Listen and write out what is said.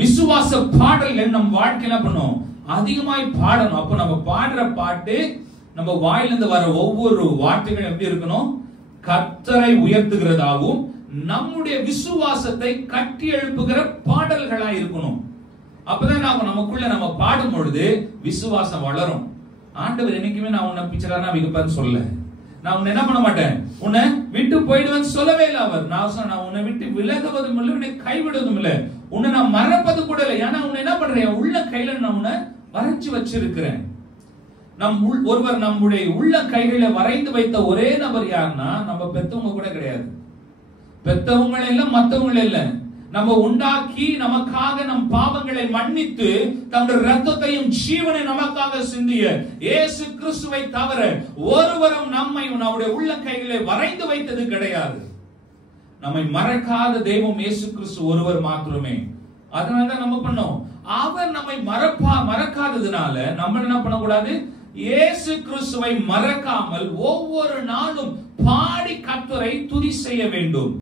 விசுவாச பாடல்கள் நம் வாழ்க்கையில பண்ணும் அதிகமாய் பாடணும். அப்ப நம்ம பாடுற பாட்டு நம்ம வாயிலிருந்து வர ஒவ்வொரு வார்த்தைகளும் எப்படி இருக்கணும்? கர்த்தரை உயர்த்துகிறதாகவும் நம்முடைய விசுவாசத்தை கட்டி எழுப்புகிற பாடல்களா இருக்கணும். அப்பதான் நமக்குள்ள நம்ம பாடும் பொழுது விசுவாசம் வளரும். ஆண்டவர் என்னைக்குமே நான் உன்னை பிச்சரானா விகப்பான்னு சொல்ல, நான் உன்னை என்ன பண்ண மாட்டேன், உன்னை விட்டு போயிடுவேன்னு சொல்லவே இல்லை அவர். நான் உன்னை விட்டு விலகுவதும் இல்லை, உன்னை கைவிடுவதும் இல்லை, உன்னை நான் மறப்பது கூட இல்லை. ஏன்னா உன்னை என்ன பண்றேன், உள்ள கையில நான் உன்னை வரைஞ்சு வச்சிருக்கிறேன். ஒருவர் நம்முடைய உள்ள கைகளை வரைந்து வைத்த ஒரே நபர் யாருன்னா நம்ம பெத்தவங்க கூட கிடையாது. பெத்தவங்க எல்லாம் மத்தவங்க இல்ல, நம்ம உண்டாக்கி நமக்காக நம் பாவங்களை மன்னித்து தம்முடைய இரத்தத்தையும் ஜீவனை நமக்காக சிந்திய இயேசு கிறிஸ்துவை தவிர ஒருவரும் நம்மை நம்முடைய உள்ள கைகளை வரைந்து வைத்தது கிடையாது. நம்மை மறக்காத தெய்வம் இயேசு கிறிஸ்து ஒருவர் மாத்திரமே. அதனாலதான் நம்ம பண்ணோம், அவர் நம்மை மறக்காததுனால நம்ம என்ன பண்ணக்கூடாது, இயேசு கிறிஸ்துவை மறக்காமல் ஒவ்வொரு நாளும் பாடி கர்த்தரை துதி செய்ய வேண்டும்.